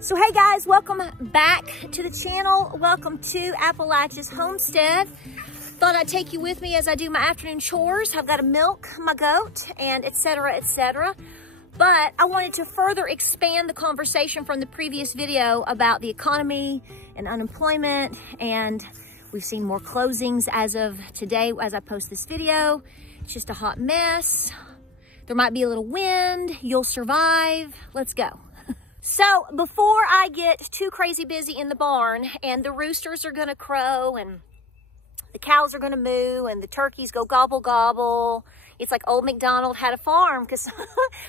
So hey guys, welcome back to the channel. Welcome to Appalachia's Homestead. Thought I'd take you with me as I do my afternoon chores. I've got to milk my goat and etc, etc. But I wanted to further expand the conversation from the previous video about the economy and unemployment, and we've seen more closings as of today as I post this video. It's just a hot mess. There might be a little wind. You'll survive. Let's go. So before I get too crazy busy in the barn and the roosters are gonna crow and the cows are gonna moo and the turkeys go gobble gobble, it's like old MacDonald had a farm, because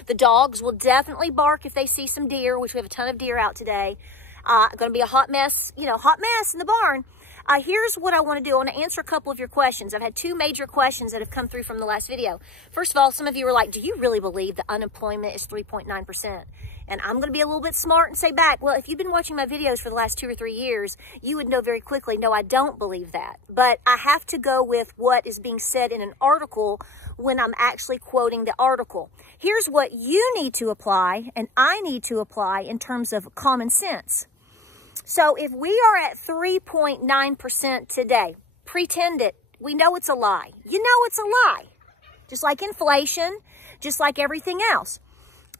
the dogs will definitely bark if they see some deer, which we have a ton of deer out today. Gonna be a hot mess, hot mess in the barn. Here's what I want to do. I want to answer a couple of your questions. I've had two major questions that have come through from the last video. First of all, some of you were like, do you really believe that unemployment is 3.9%? And I'm going to be a little bit smart and say back, well, if you've been watching my videos for the last 2 or 3 years, you would know very quickly, no, I don't believe that. But I have to go with what is being said in an article when I'm actually quoting the article. Here's what you need to apply and I need to apply in terms of common sense. So if we are at 3.9% today, pretend it. We know it's a lie. You know it's a lie. Just like inflation, just like everything else.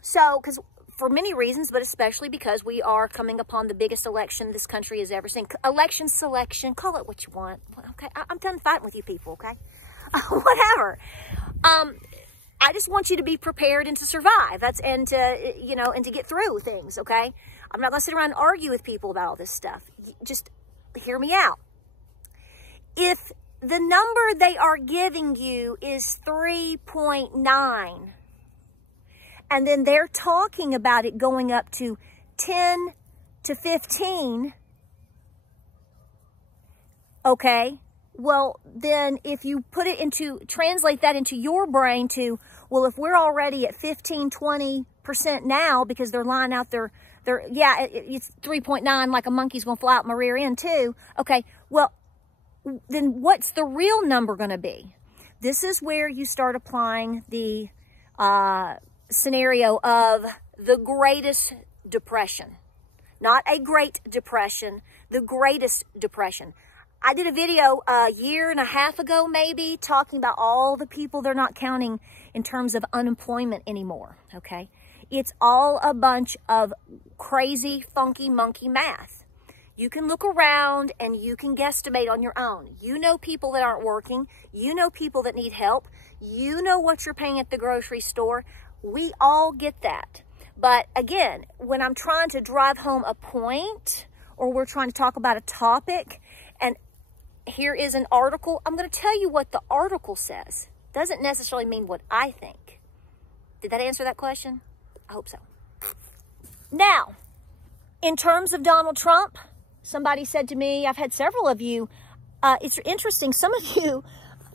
So, because for many reasons, but especially because we are coming upon the biggest election this country has ever seen. Election selection, call it what you want. Okay, I'm done fighting with you people, okay? Whatever. I just want you to be prepared and to survive. And to get through things, okay? I'm not going to sit around and argue with people about all this stuff. Just hear me out. If the number they are giving you is 3.9, and then they're talking about it going up to 10 to 15, okay, well, then if you translate that into your brain to, well, if we're already at 15, 20% now because they're lying out there, it's 3.9, like a monkey's gonna fly out my rear end too. Okay, well, then what's the real number gonna be? This is where you start applying the scenario of the greatest depression. Not a great depression, the greatest depression. I did a video a year and a half ago maybe talking about all the people they're not counting in terms of unemployment anymore, okay? It's all a bunch of crazy, funky, monkey math. You can look around and you can guesstimate on your own. You know people that aren't working. You know people that need help. You know what you're paying at the grocery store. We all get that. But again, when I'm trying to drive home a point or we're trying to talk about a topic, and here is an article, I'm going to tell you what the article says. Doesn't necessarily mean what I think. Did that answer that question? I hope so. Now, in terms of Donald Trump, somebody said to me, I've had several of you, it's interesting, some of you,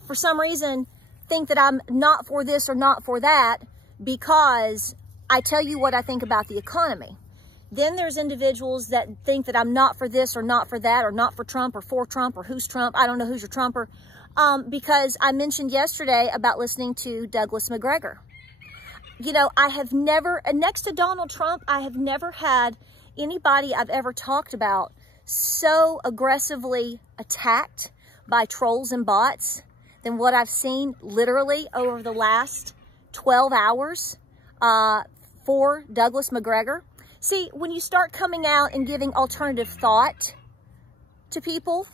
for some reason, think that I'm not for this or not for that because I tell you what I think about the economy. Then there's individuals that think that I'm not for this or not for that or not for Trump or who's Trump. I don't know who's your Trumper. Because I mentioned yesterday about listening to Douglas McGregor. I have never, next to Donald Trump, I have never had anybody I've ever talked about so aggressively attacked by trolls and bots than what I've seen literally over the last 12 hours for Douglas McGregor. See, when you start coming out and giving alternative thought to people,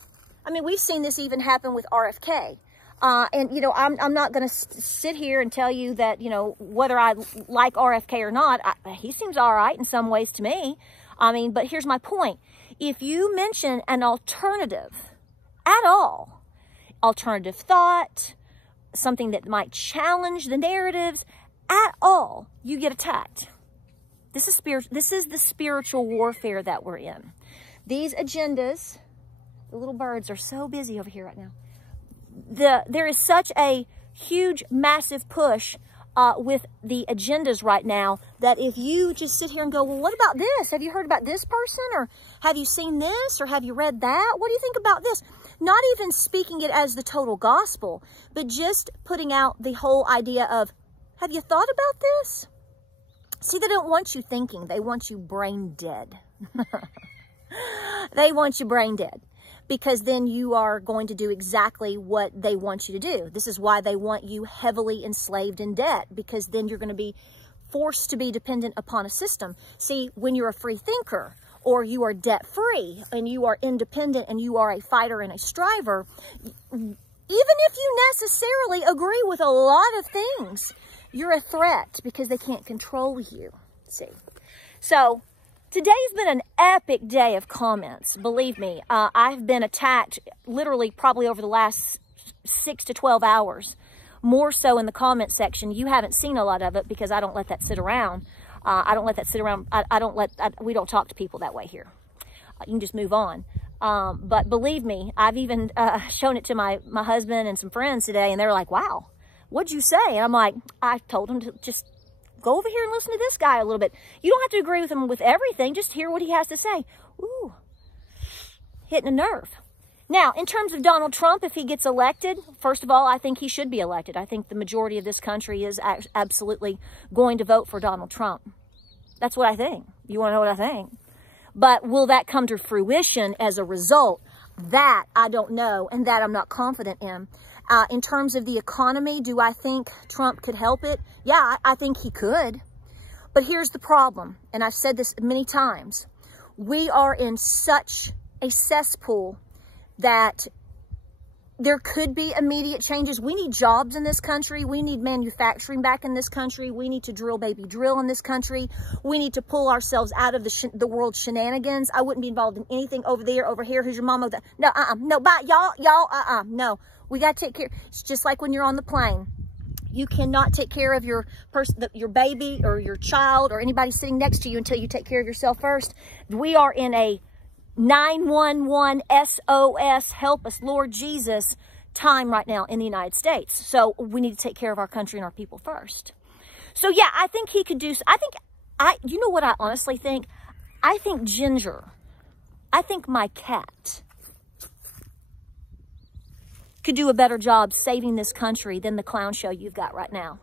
I mean, we've seen this even happen with RFK. I'm not going to sit here and tell you that, whether I like RFK or not, he seems all right in some ways to me. I mean, but here's my point. If you mention an alternative at all, alternative thought, something that might challenge the narratives at all, you get attacked. This is the spiritual warfare that we're in. These agendas, the little birds are so busy over here right now. There is such a huge, massive push with the agendas right now that if you just sit here and go, well, what about this? Have you heard about this person? Or have you seen this? Or have you read that? What do you think about this? Not even speaking it as the total gospel, but just putting out the whole idea of, have you thought about this? See, they don't want you thinking. They want you brain dead, They want you brain dead, because then you are going to do exactly what they want you to do. This is why they want you heavily enslaved in debt, because then you're going to be forced to be dependent upon a system. See, when you're a free thinker, or you are debt-free, and you are independent, and you are a fighter and a striver, even if you necessarily agree with a lot of things, you're a threat because they can't control you. See? So, today's been an epic day of comments. Believe me, I've been attacked literally probably over the last 6 to 12 hours. More so in the comment section. You haven't seen a lot of it because I don't let that sit around. I don't let that sit around. We don't talk to people that way here. You can just move on. But believe me, I've even shown it to my husband and some friends today, and they're like, wow, what'd you say? And I'm like, I told them to just go over here and listen to this guy a little bit. You don't have to agree with him with everything. Just hear what he has to say. Ooh, hitting a nerve. Now, in terms of Donald Trump, if he gets elected, first of all, I think he should be elected. I think the majority of this country is absolutely going to vote for Donald Trump. That's what I think. You want to know what I think? But will that come to fruition as a result? That I don't know, and that I'm not confident in. In terms of the economy, do I think Trump could help it? Yeah, I think he could. But here's the problem, and I've said this many times. We are in such a cesspool that there could be immediate changes. We need jobs in this country. We need manufacturing back in this country. We need to drill, baby, drill in this country. We need to pull ourselves out of the world shenanigans. I wouldn't be involved in anything over there, over here. Who's your mama? No, no, bye, y'all, no. We got to take care. It's just like when you're on the plane. You cannot take care of your baby or your child or anybody sitting next to you until you take care of yourself first. We are in a 911 SOS, help us, Lord Jesus, time right now in the United States. So we need to take care of our country and our people first. So yeah, I think he could do, you know what I honestly think? I think Ginger, I think my cat could do a better job saving this country than the clown show you've got right now.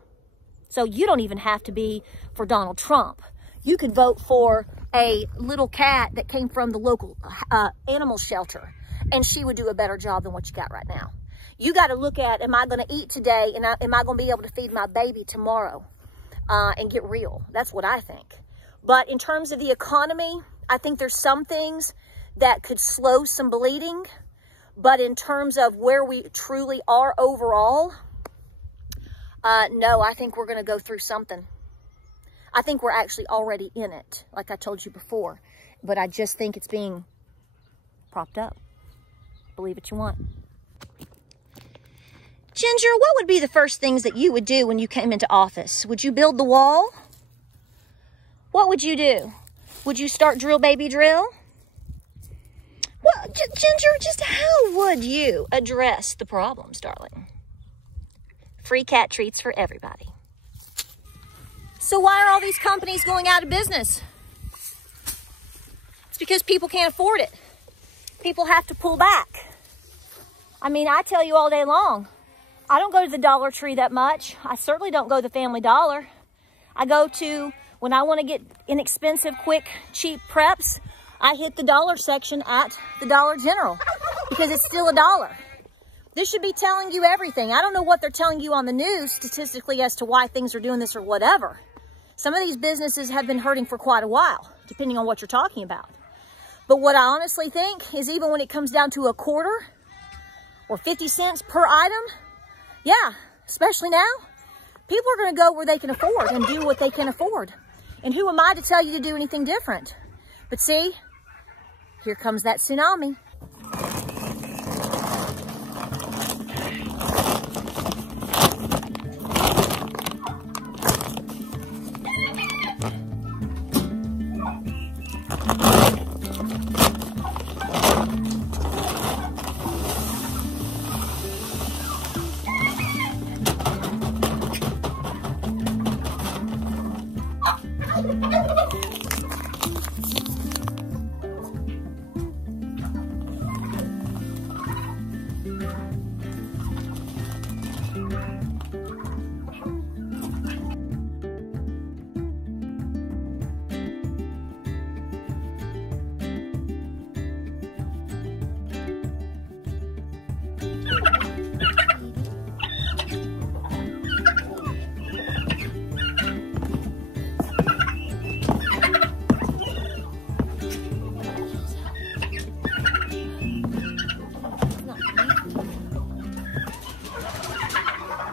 So you don't even have to be for Donald Trump. You could vote for a little cat that came from the local animal shelter, and she would do a better job than what you got right now. You got to look at, am I going to eat today, and am I going to be able to feed my baby tomorrow, and get real? That's what I think. But in terms of the economy, I think there's some things that could slow some bleeding. But in terms of where we truly are overall, no, I think we're going to go through something. I think we're actually already in it, like I told you before. But I just think it's being propped up. Believe what you want. Ginger, what would be the first things that you would do when you came into office? Would you build the wall? What would you do? Would you start drill, baby, drill? Well, Ginger, just how would you address the problems, darling? Free cat treats for everybody. So why are all these companies going out of business? It's because people can't afford it. People have to pull back. I mean, I tell you all day long, I don't go to the Dollar Tree that much. I certainly don't go to the Family Dollar. I go to, when I want to get inexpensive, quick, cheap preps, I hit the dollar section at the Dollar General because it's still $1. This should be telling you everything. I don't know what they're telling you on the news statistically as to why things are doing this or whatever. Some of these businesses have been hurting for quite a while, depending on what you're talking about. But what I honestly think is even when it comes down to a quarter or 50 cents per item, yeah, especially now, people are going to go where they can afford and do what they can afford. And who am I to tell you to do anything different? But see, here comes that tsunami.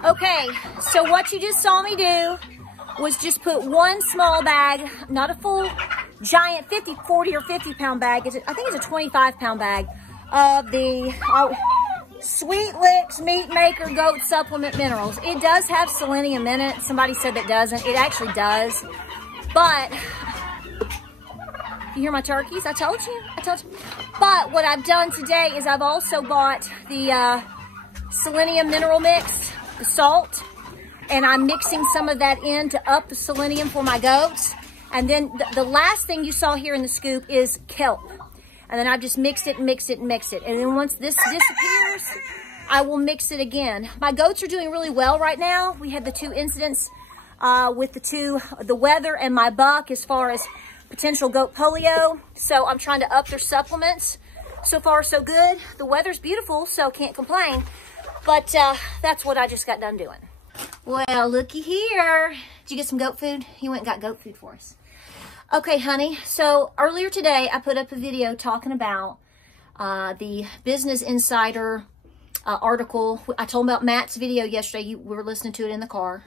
Okay, so what you just saw me do was just put one small bag, not a full giant 40 or 50 pound bag. I think it's a 25-pound bag of the Sweet Licks Meat Maker Goat Supplement Minerals. It does have selenium in it. Somebody said that doesn't. It actually does. But, you hear my turkeys? I told you. But what I've done today is I've also bought the selenium mineral mix, the salt, and I'm mixing some of that in to up the selenium for my goats. And then the last thing you saw here in the scoop is kelp. And then I just mix it. And then once this disappears, I will mix it again. My goats are doing really well right now. We had the 2 incidents with the weather and my buck as far as potential goat polio. So I'm trying to up their supplements. So far, so good. The weather's beautiful, so can't complain. But that's what I just got done doing. Well, looky here. Did you get some goat food? You went and got goat food for us. Okay, honey. So earlier today, I put up a video talking about the Business Insider article. I told about Matt's video yesterday. We were listening to it in the car.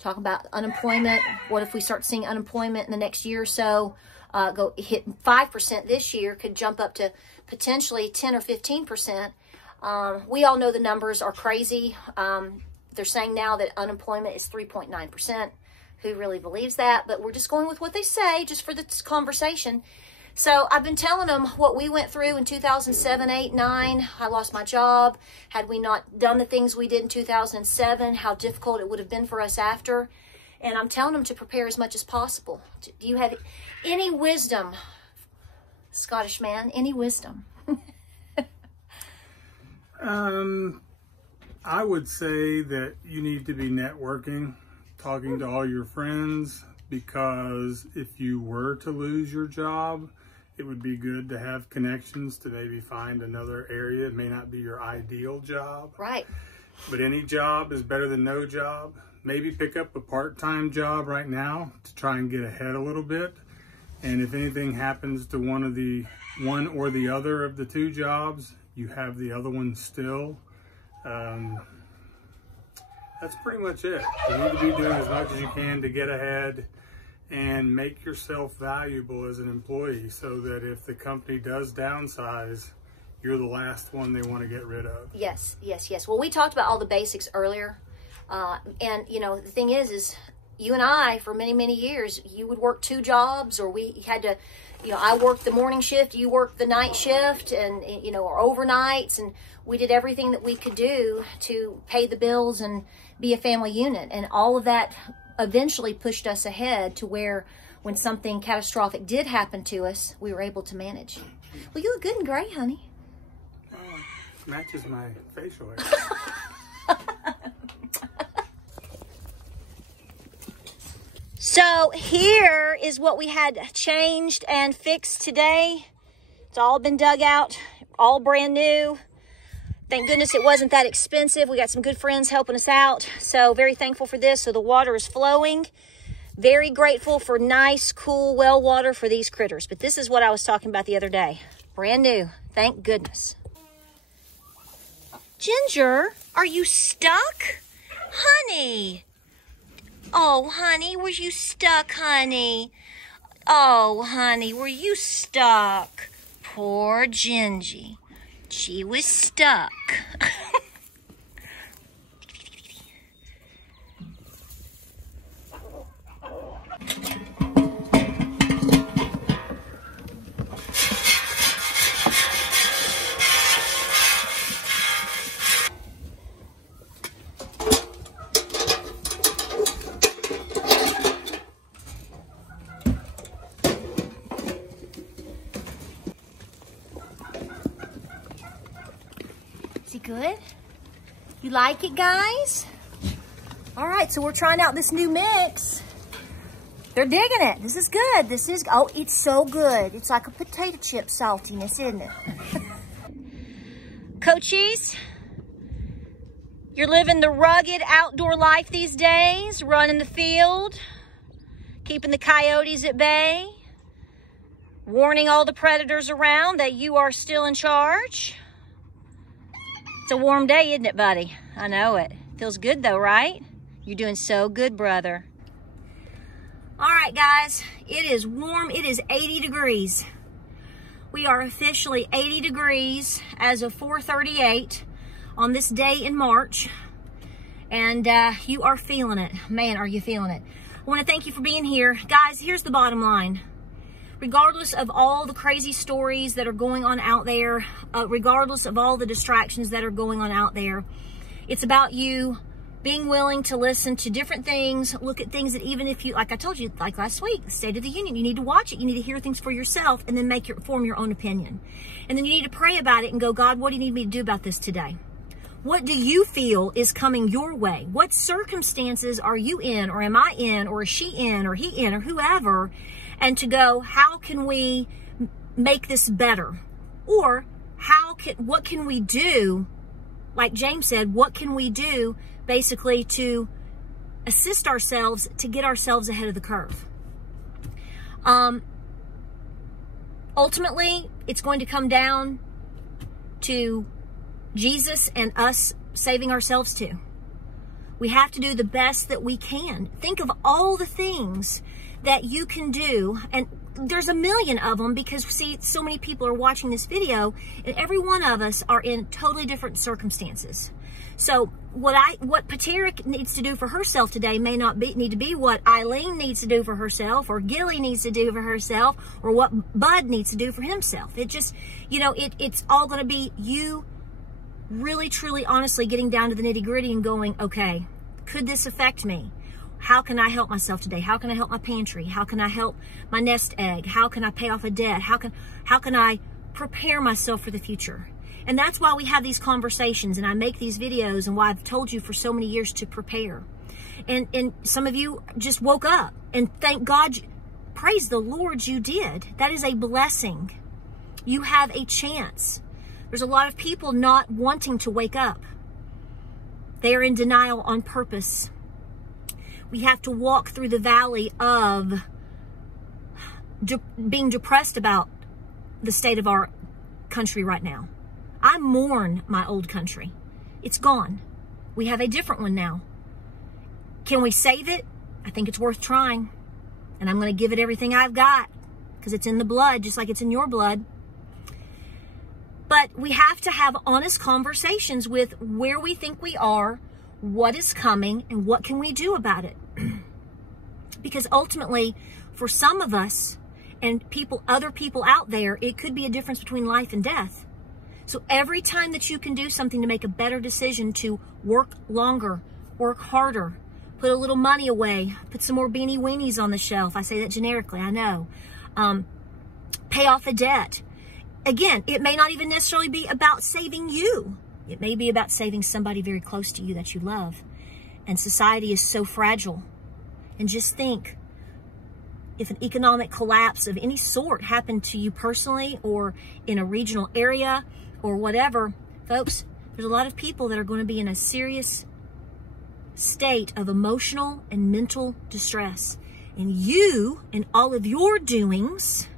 Talking about unemployment. What if we start seeing unemployment in the next year or so? Go hit 5% this year. Could jump up to potentially 10 or 15%. We all know the numbers are crazy. They're saying now that unemployment is 3.9%. Who really believes that? But we're just going with what they say, just for this conversation. So I've been telling them what we went through in 2007, 8, 9. I lost my job. Had we not done the things we did in 2007, how difficult it would have been for us after. And I'm telling them to prepare as much as possible. Do you have any wisdom, Scottish man? Any wisdom? I would say that you need to be networking, talking to all your friends, because if you were to lose your job, it would be good to have connections to maybe find another area. It may not be your ideal job. Right. But any job is better than no job. Maybe pick up a part-time job right now to try and get ahead a little bit. And if anything happens to one or the other of the 2 jobs, you have the other one still. That's pretty much it. You need to be doing as much as you can to get ahead and make yourself valuable as an employee, so that if the company does downsize, you're the last one they want to get rid of. Yes. Well, we talked about all the basics earlier. And, you know, the thing is you and I, for many, many years, you would work 2 jobs, or we had to, you know, I worked the morning shift, you worked the night shift, and, you know, or overnights, and we did everything that we could do to pay the bills and be a family unit. And all of that eventually pushed us ahead to where when something catastrophic did happen to us, we were able to manage. Well, you look good in gray, honey. Matches my facial hair. So here is what we had changed and fixed today. It's all been dug out, all brand new. Thank goodness it wasn't that expensive. We got some good friends helping us out. So very thankful for this. So the water is flowing. Very grateful for nice, cool well water for these critters. But this is what I was talking about the other day. Brand new. Thank goodness. Ginger, are you stuck? Honey. Oh, honey, were you stuck, honey? Oh, honey, were you stuck? Poor Gingy. She was stuck. Is he good? You like it, guys? All right, so we're trying out this new mix. They're digging it. This is good. This is, oh, it's so good. It's like a potato chip saltiness, isn't it? Coachies, you're living the rugged outdoor life these days, running the field, keeping the coyotes at bay, warning all the predators around that you are still in charge. It's a warm day, isn't it, buddy? I know it. Feels good though, right? You're doing so good, brother. All right, guys, it is warm. It is 80 degrees. We are officially 80 degrees as of 4:38 on this day in March. And you are feeling it. Man, are you feeling it. I want to thank you for being here. Guys, here's the bottom line. Regardless of all the crazy stories that are going on out there, regardless of all the distractions that are going on out there, it's about you being willing to listen to different things, look at things that even if you, like I told you, like last week, the State of the Union, you need to watch it, you need to hear things for yourself, and then form your own opinion. And then you need to pray about it and go, God, what do you need me to do about this today? What do you feel is coming your way? What circumstances are you in, or am I in, or is she in, or he in, or whoever? And to go, how can we make this better? Or what can we do? Like James said, what can we do basically to assist ourselves to get ourselves ahead of the curve? Ultimately, it's going to come down to Jesus and us saving ourselves too. We have to do the best that we can. Think of all the things that you can do, and there's a million of them, because see, so many people are watching this video, and every one of us are in totally different circumstances. So what Patara needs to do for herself today may not need to be what Eileen needs to do for herself, or Gilly needs to do for herself, or what Bud needs to do for himself. It just, it's all going to be you really, truly, honestly getting down to the nitty-gritty and going, okay, could this affect me? How can I help myself today? How can I help my pantry? How can I help my nest egg? How can I pay off a debt? How can I prepare myself for the future? And that's why we have these conversations, and I make these videos, and why I've told you for so many years to prepare. And some of you just woke up, and thank God, praise the Lord you did. That is a blessing. You have a chance. There's a lot of people not wanting to wake up. They are in denial on purpose. We have to walk through the valley of being depressed about the state of our country right now. I mourn my old country. It's gone. We have a different one now. Can we save it? I think it's worth trying. And I'm going to give it everything I've got, because it's in the blood, just like it's in your blood. But we have to have honest conversations with where we think we are, what is coming, and what can we do about it. Because ultimately, for some of us and other people out there, it could be a difference between life and death. So every time that you can do something to make a better decision, to work longer, work harder, put a little money away, put some more beanie weenies on the shelf. I say that generically, I know. Pay off a debt. Again, it may not even necessarily be about saving you. It may be about saving somebody very close to you that you love. And society is so fragile. And just think, if an economic collapse of any sort happened to you personally, or in a regional area, or whatever, folks, there's a lot of people that are going to be in a serious state of emotional and mental distress. And you, and all of your doings,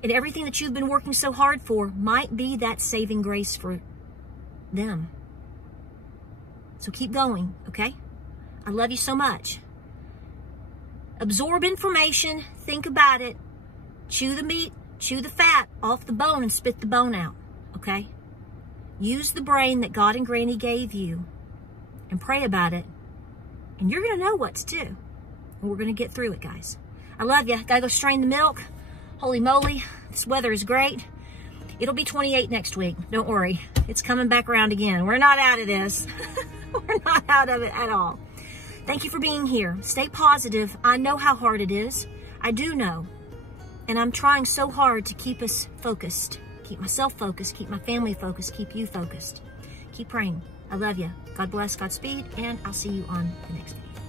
and everything that you've been working so hard for, might be that saving grace for them. So keep going, okay? I love you so much. Absorb information, think about it, chew the meat, chew the fat off the bone, and spit the bone out, okay? Use the brain that God and Granny gave you and pray about it, and you're going to know what to do. And we're going to get through it, guys. I love you. Got to go strain the milk. Holy moly, this weather is great. It'll be 28 next week. Don't worry. It's coming back around again. We're not out of this. We're not out of it at all. Thank you for being here. Stay positive. I know how hard it is. I do know. And I'm trying so hard to keep us focused. Keep myself focused. Keep my family focused. Keep you focused. Keep praying. I love you. God bless. Godspeed. And I'll see you on the next video.